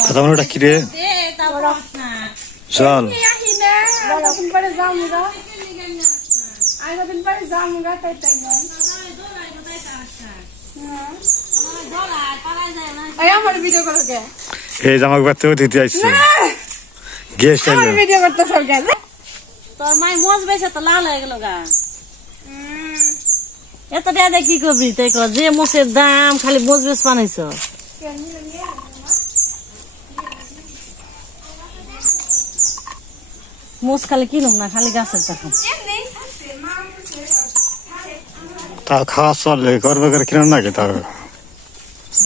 কথা বলটা কি রে চল এই জামাক বাচ্চাও দিতে আসছে গেস্ট ভিডিও করতে সব কেন তোর মাই মোজ বেছে তো লাল হয়ে গেল গা এত টাকা কি করবি তাই কর যে মোষের দাম খালি মোজ বেশ বানাইছ মোষ খালি কিনুম না খালি গাছের টাকা তা খাওয়া চলে করবে করে কিনুন নাকি তা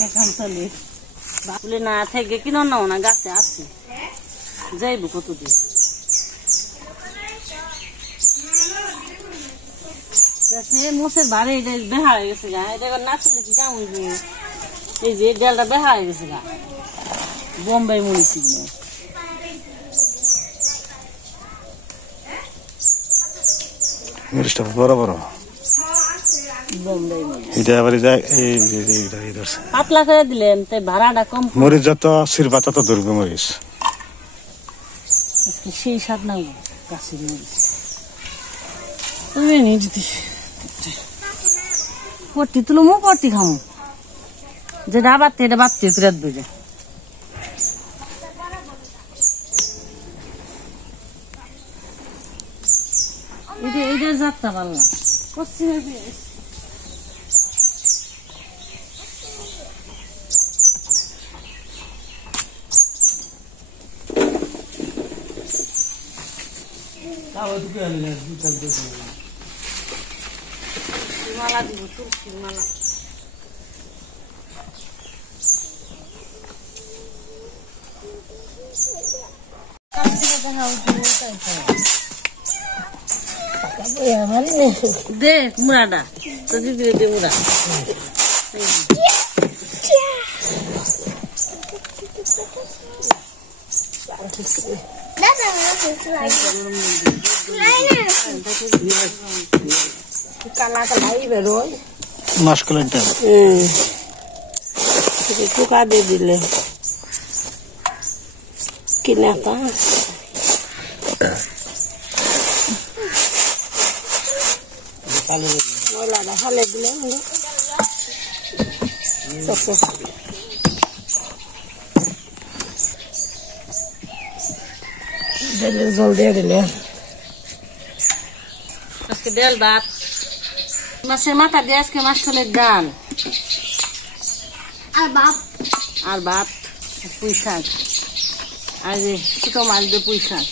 এখন চলি বাবুলে না থেকে কিনো নাও না গাছে আসি যাইব কতদিন মোষের ভাড়ে এটা বেহা হয়ে গেছে গা এটা না ছিল কি কাম হইব এই যে ডালটা বেহা হয়ে গেছে গা বোম্বাই মরিছি মরিচটা বড় বড় পাতলা করে দিলেন তাই ভাড়াটা কম মরিচ যত সিরবা তত দুর্গ মরিচ সেই স্বাদ না গাছের মরিচ তুমি নিয়ে যদি পট্টি তুলমো পট্টি খামো যেটা বাড়তে এটা বাড়তে ফেরত বুঝে এইটার যাত্রা পারলাম পশ্চিমের মালা দিব তুলসীর মালা দে মুড়াটা তো দিদি দে মুড়া কালা কালাই বেরোয় মাসকলাইটা টুকা দিয়ে দিলে কিনাটা ময়লাটা হালে দিলে জল দিয়ে দিলে আজকে ডাল ভাত মাছের মাথা দিয়ে আজকে মাসকলের ডাল আর ভাত পুঁই শাক আর যে ছোটো মাছ দিয়ে পুঁই শাক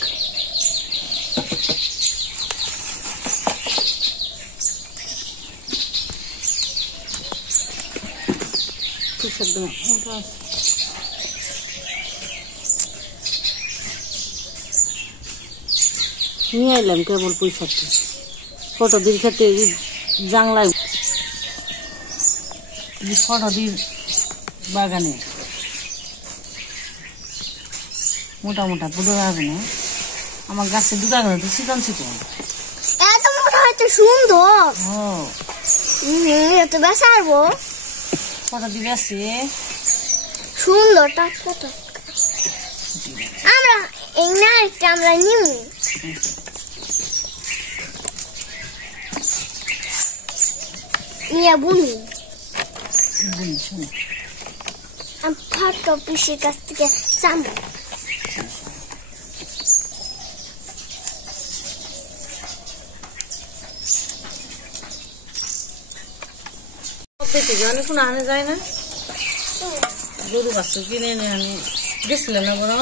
নিয়ে এলাম কেবল পুঁই শাকটা ফটো দিন খেতে জাংলায় ফটো দিন বাগানে মোটা মোটা পুজো যাবে না আমার গাছে দুটা করে তো চিকন চিকন এত মোটা হচ্ছে সুন্দর এত বেসারবো ফটো দিবে আছে সুন্দর টাটকা টাটকা আমরা এই নারীটা আমরা নিমু নিয়ে বুনু আমি ফটো পিসির কাছ থেকে চামু অনেক কোনো আনে যায় না গরু বাচ্চা কিনে এনে আমি গেছিলাম না বড়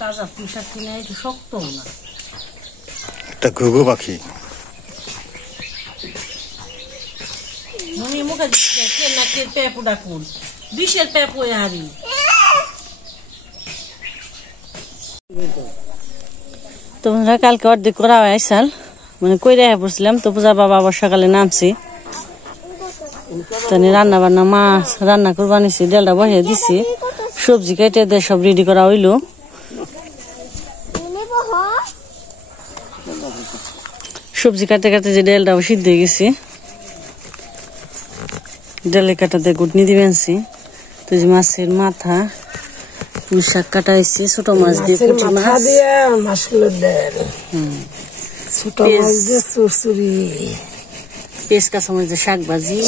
তাজা পুঁই শাক কিনে একটু শক্ত না একটা ঘুঘু পাখি মনে মুখে দিচ্ছে না কে পেঁপু ডাকুন বিষের পেঁপু হারি তোমরা কালকে অর্ধেক করা হয় সাল মানে কই রেখে পড়ছিলাম তো পূজা বাবা আবার সকালে নামছি তাই রান্না বান্না মাছ রান্না করবা নিছি ডালটা বসিয়ে দিছি সবজি কেটে দিয়ে সব রেডি করা হইলো। সবজি কাটতে কাটতে যে ডালটাও সিদ্ধ হয়ে গেছে, ডালের কাটাতে গুটনি দিয়ে আনছি। তো যে মাছের মাথা, পুঁই শাক কাটা হয়েছে, ছোট মাছ দিয়ে পুঁটি মাছ, পেঁয়াজ কাঁচামরিচের শাক ভাজি,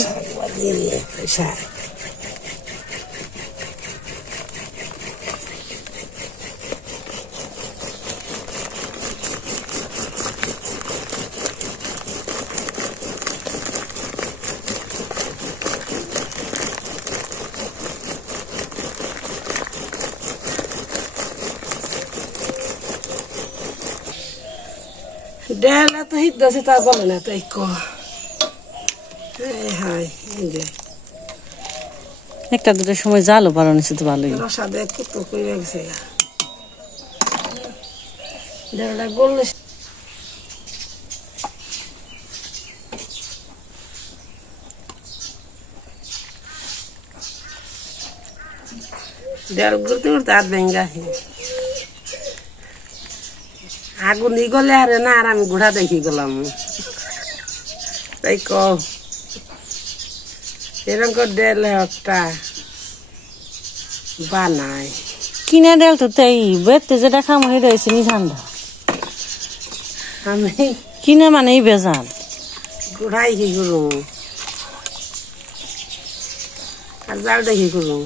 ডাল তো হিট আছে তা বলে না তাই একটা দুটোর সময় জালও বাড়ানো হচ্ছে তো ভালোই। রসাদে কত করে গেছে ডালটা গললে ডাল গলতে গলতে হাত ভেঙ্গা আগুন ই গলে আরে না, আর আমি ঘোড়া দেখি গেলাম তাই এরকম করে ডাল একটা বানায় কিনা ডাল তো তাই বেতে যেটা খামো সেটা হয়েছে নি ঠান্ডা, আমি কিনা মানে বেজাল ঘোড়াই কি করু আর জালটা কি করু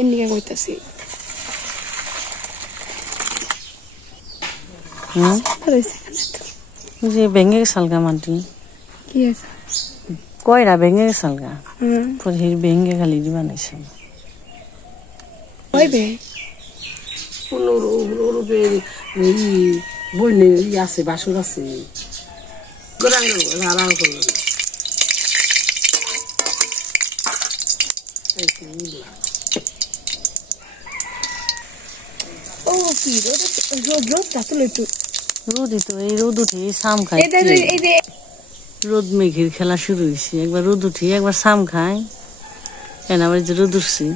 এমনি কইতাছি। যে ভেঙে গেছাল গা মাটি কয়রা ভেঙে গেছাল গা, ভেঙে খালি দি বানাইছে বইনে আছে বাসুর আছে রোদই তো এই রোদ উঠে সাম খাই, রোদ মেঘের খেলা শুরু হয়েছে, একবার রোদ উঠি একবার সাম খাই, কেন আবার যে রোদ উঠছি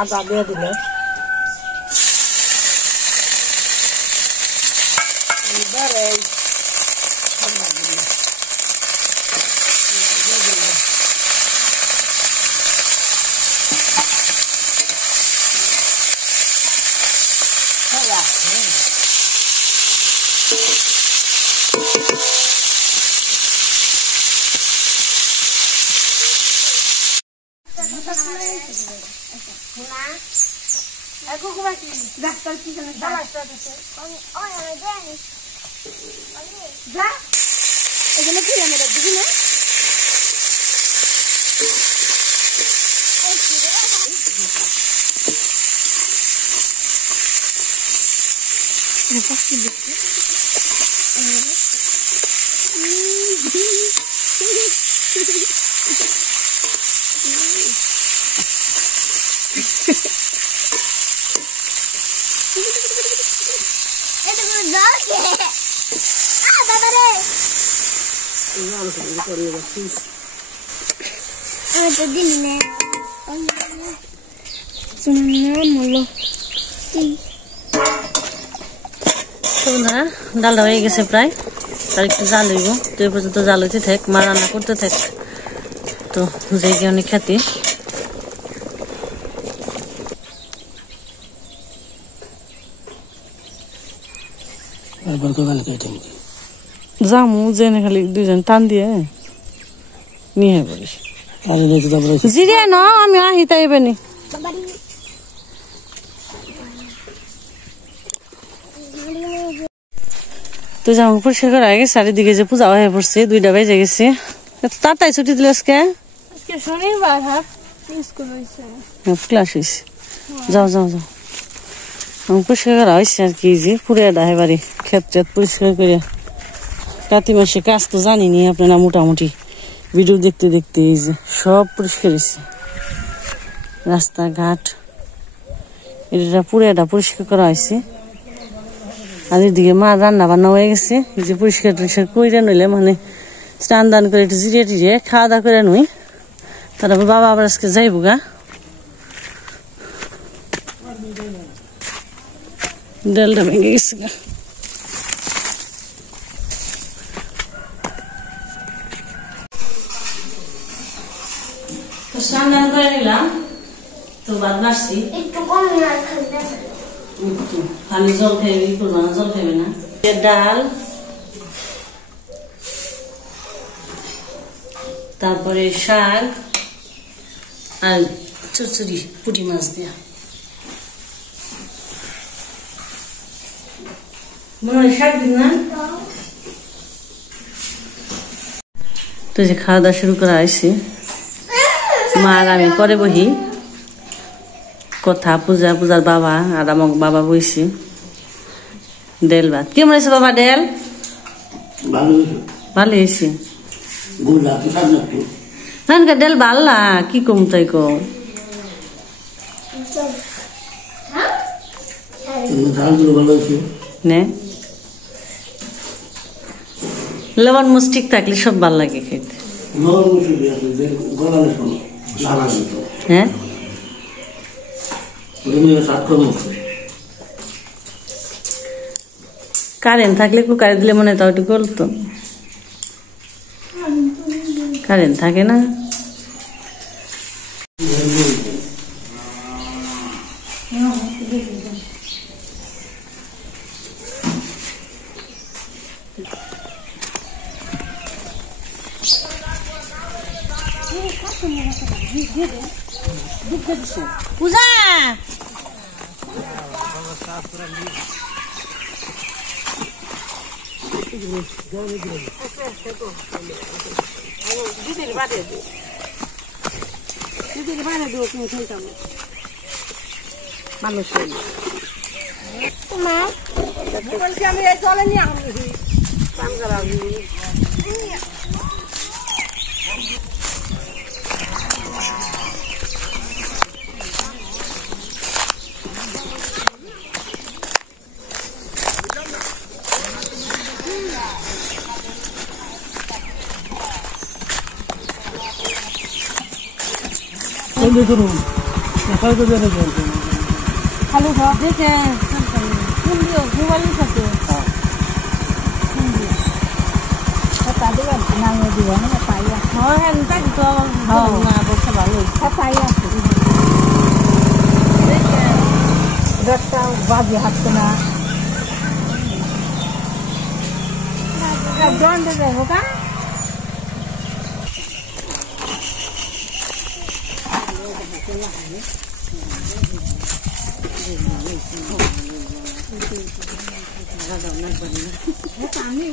আদা দিয়ে দিলে ডালটা হয়ে গেছে প্রায়, আর একটু জাল হইব, তো এই পর্যন্ত জাল হইতে থাক, মা রান্না করতে থাক, তো যে অনেক খ্যাতি। জামু জেনে খালি দুজন টান দিয়ে নিয়ে পড়িস জিরিয়া ন আমি আহি তাইবে নি তো জামা পরিষ্কার করা হয়ে গেছে, চারিদিকে যে পূজা হয়ে পড়ছে, 2টা বেজে গেছে। তাড়াতাড়ি ছুটি দিল আজকে, শনিবার ক্লাস হয়েছে। যাও যাও যাও, পরিষ্কার করা হয়েছে আর কি, যে পুরিয়া ডাহে বাড়ি ক্ষেত্রে পরিষ্কার করে। কাতি মাসে কাজ তো জানিনি আপনারা, মোটামুটি ভিডিও দেখতে দেখতে এই যে সব পরিষ্কার হয়েছে, রাস্তাঘাট এটা পুরিয়াটা পরিষ্কার করা হয়েছে। আর এদিকে মা রান্না বান্না হয়ে গেছে, এই যে পরিষ্কার টরিষ্কার করে নইলে মানে স্নান দান করে একটু জিরিয়ে টিরিয়ে খাওয়া দাওয়া করে নই, তারপর বাবা আবার আজকে যাইব গা ডালটা ভেঙে গেছে গা তো স্নান করে নিলাম তো বাদ বাড়ছি একটু কম না খাবে খালি জল খাইবি করবো না জল খাইবে না ডাল তারপরে শাক আর চচ্চড়ি পুঁটি মাছ দিয়া মনে হয় শাক দিন না তো যে খাওয়া দাওয়া শুরু করা হয়েছে মা আর আমি পরে বহি কথা পূজার বাবা আর আমার বাবা বইছি ডেল ভাত কেমন হয়েছে বাবা ডেল ভালো হয়েছে না ডেল ভাল না কি কম তাই কম নে লবণ মুস ঠিক থাকলে সব ভাল লাগে খেতে হ্যাঁ কারেন্ট থাকলে কুকারে দিলে মনে হয় তাও একটু গলতো কারেন্ট থাকে না পূজা দিদির বাড়ি দিও তুমি খেলতাম মানুষ তোমার বলছি আমি এই জলে নিয়ে আসছি পান করা খালি ঘর দেখে ফোন দিও মোবাইল থাকে তাদের নামিয়ে দিব না পাই হ্যাঁ হ্যাঁ তাই তো না বলতে ভালো পাই আছে দশটা বাজে হাঁটছে না জন দেবে হোকা আমি